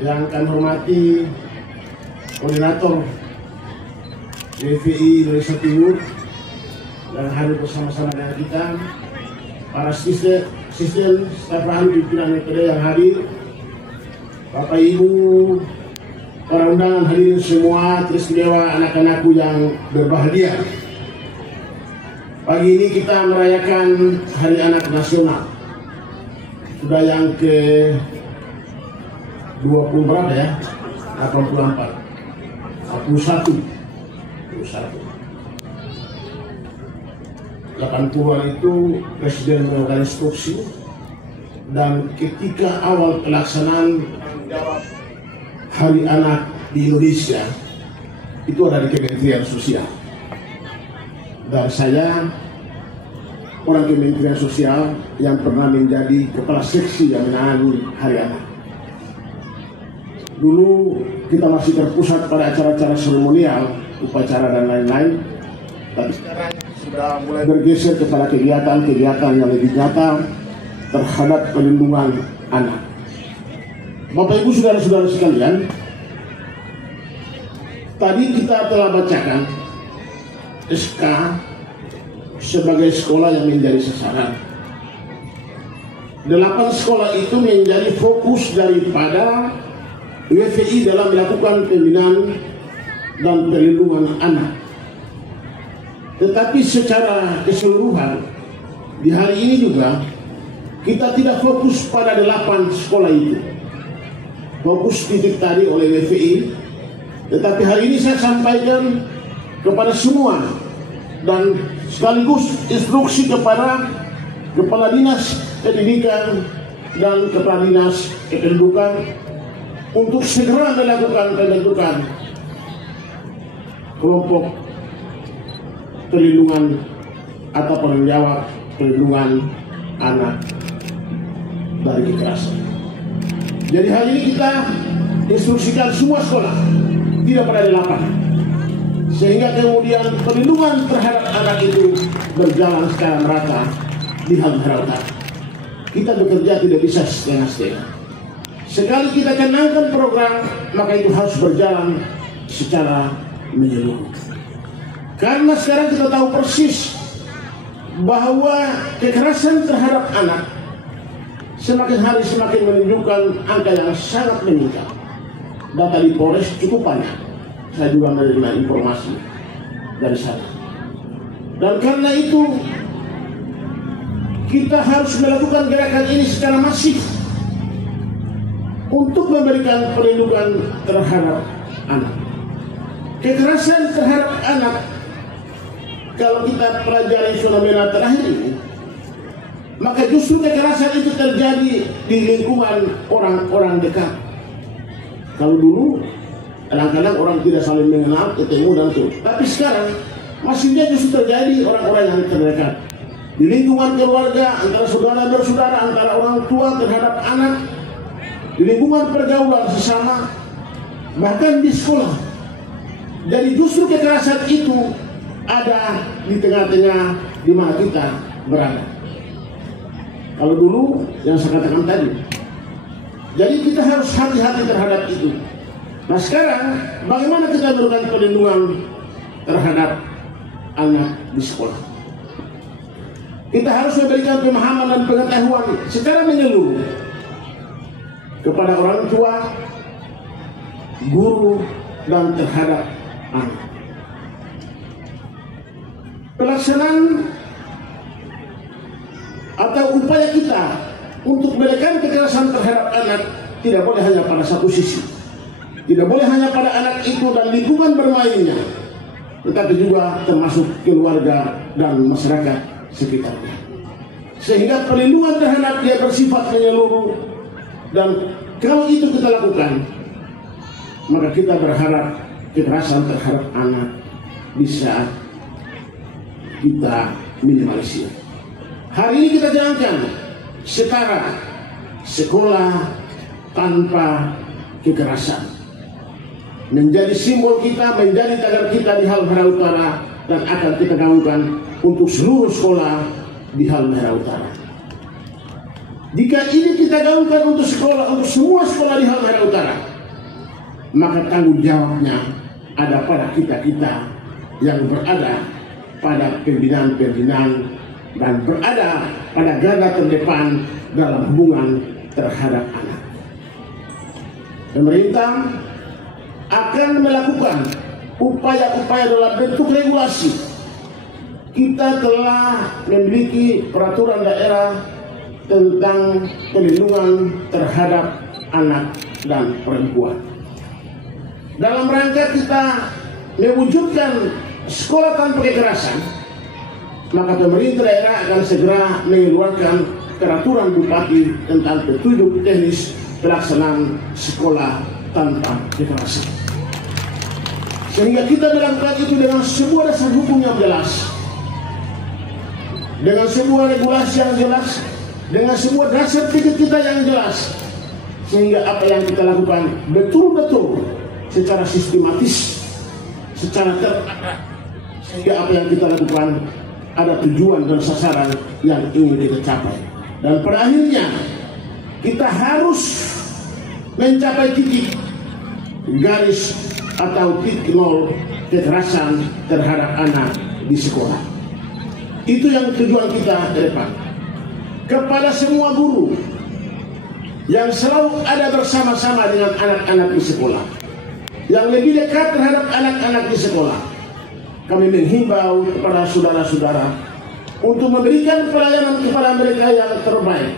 yang kami hormati Koordinator WFI Indonesia Timur dan hadir bersama-sama dengan kita, para asisten, staf ahli pimpinan MPD yang hadir, Bapak Ibu, para undangan hadirin semua, terus dewa anak-anakku yang berbahagia. Pagi ini kita merayakan Hari Anak Nasional. Sudah yang ke 20 berapa ya? 84 81 80-an itu Presiden melakukan instruksi, dan ketika awal pelaksanaan Hari Anak di Indonesia itu ada di Kementerian Sosial, dan saya orang Kementerian Sosial yang pernah menjadi kepala seksi yang menangani Hari Anak. Dulu kita masih terpusat pada acara-acara seremonial, upacara dan lain-lain, tapi sekarang sudah mulai bergeser kepada kegiatan-kegiatan yang lebih nyata terhadap perlindungan anak. Bapak Ibu saudara-saudara sekalian, tadi kita telah bacakan SK sebagai sekolah yang menjadi sasaran. 8 sekolah itu menjadi fokus daripada WFI dalam melakukan pembinaan dan perlindungan anak. Tetapi secara keseluruhan di hari ini juga kita tidak fokus pada 8 sekolah itu, fokus titik tadi oleh WFI. Tetapi hari ini saya sampaikan kepada semua dan sekaligus instruksi kepada Kepala Dinas Pendidikan dan Kepala Dinas Kependudukan untuk segera melakukan pembentukan kelompok perlindungan atau penanggung jawab perlindungan anak dari kekerasan. Jadi hari ini kita instruksikan semua sekolah, tidak pada 8, sehingga kemudian perlindungan terhadap anak itu berjalan secara merata di Halmahera Utara. Kita bekerja tidak bisa setengah-setengah. Sekali kita kenalkan program, maka itu harus berjalan secara menyeluruh. Karena sekarang kita tahu persis bahwa kekerasan terhadap anak semakin hari semakin menunjukkan angka yang sangat meningkat. Data di Polres cukup banyak. Saya juga menerima informasi dari sana. Dan karena itu kita harus melakukan gerakan ini secara masif untuk memberikan perlindungan terhadap anak. Kekerasan terhadap anak, kalau kita pelajari fenomena terakhir ini, maka justru kekerasan itu terjadi di lingkungan orang-orang dekat. Kalau dulu kadang-kadang orang tidak saling mengenal, ketemu dan itu. Tapi sekarang masihnya justru terjadi orang-orang yang terdekat. Di lingkungan keluarga, antara saudara bersaudara, antara orang tua terhadap anak, di lingkungan pergaulan sesama, bahkan di sekolah. Jadi justru kekerasan itu ada di tengah-tengah di mana kita berada. Kalau dulu yang saya katakan tadi, jadi kita harus hati-hati terhadap itu. Nah sekarang bagaimana kita memberikan perlindungan terhadap anak di sekolah? Kita harus memberikan pemahaman dan pengetahuan secara menyeluruh kepada orang tua, guru, dan terhadap anak. Pelaksanaan atau upaya kita untuk menekan kekerasan terhadap anak tidak boleh hanya pada satu sisi. Tidak boleh hanya pada anak itu dan lingkungan bermainnya, tetapi juga termasuk keluarga dan masyarakat sekitarnya. Sehingga perlindungan terhadap dia bersifat menyeluruh. Dan kalau itu kita lakukan, maka kita berharap kekerasan terhadap anak bisa kita minimalisir. Hari ini kita jalankan setara sekolah tanpa kekerasan. Menjadi simbol kita, menjadi tagar kita di Halmahera Utara, dan akan kita gaungkan untuk seluruh sekolah di Halmahera Utara. Jika ini kita gaungkan untuk sekolah, untuk semua sekolah di Halmahera Utara, maka tanggung jawabnya ada pada kita-kita yang berada pada pembinaan-pembinaan dan berada pada garda terdepan dalam hubungan terhadap anak. Pemerintah akan melakukan upaya-upaya dalam bentuk regulasi. Kita telah memiliki peraturan daerah tentang perlindungan terhadap anak dan perempuan. Dalam rangka kita mewujudkan sekolah tanpa kekerasan, maka pemerintah daerah akan segera mengeluarkan peraturan bupati tentang petunjuk teknis pelaksanaan sekolah tanpa kekerasan. Sehingga kita melakukan itu dengan sebuah dasar hukum yang jelas, dengan sebuah regulasi yang jelas, dengan sebuah dasar pikir kita yang jelas, sehingga apa yang kita lakukan betul-betul secara sistematis, secara terarah, sehingga apa yang kita lakukan ada tujuan dan sasaran yang ingin kita capai. Dan pada akhirnya kita harus mencapai titik garis atau titik nol kekerasan terhadap anak di sekolah. Itu yang tujuan kita ke depan. Kepada semua guru yang selalu ada bersama-sama dengan anak-anak di sekolah, yang lebih dekat terhadap anak-anak di sekolah, kami menghimbau kepada saudara-saudara untuk memberikan pelayanan kepada mereka yang terbaik,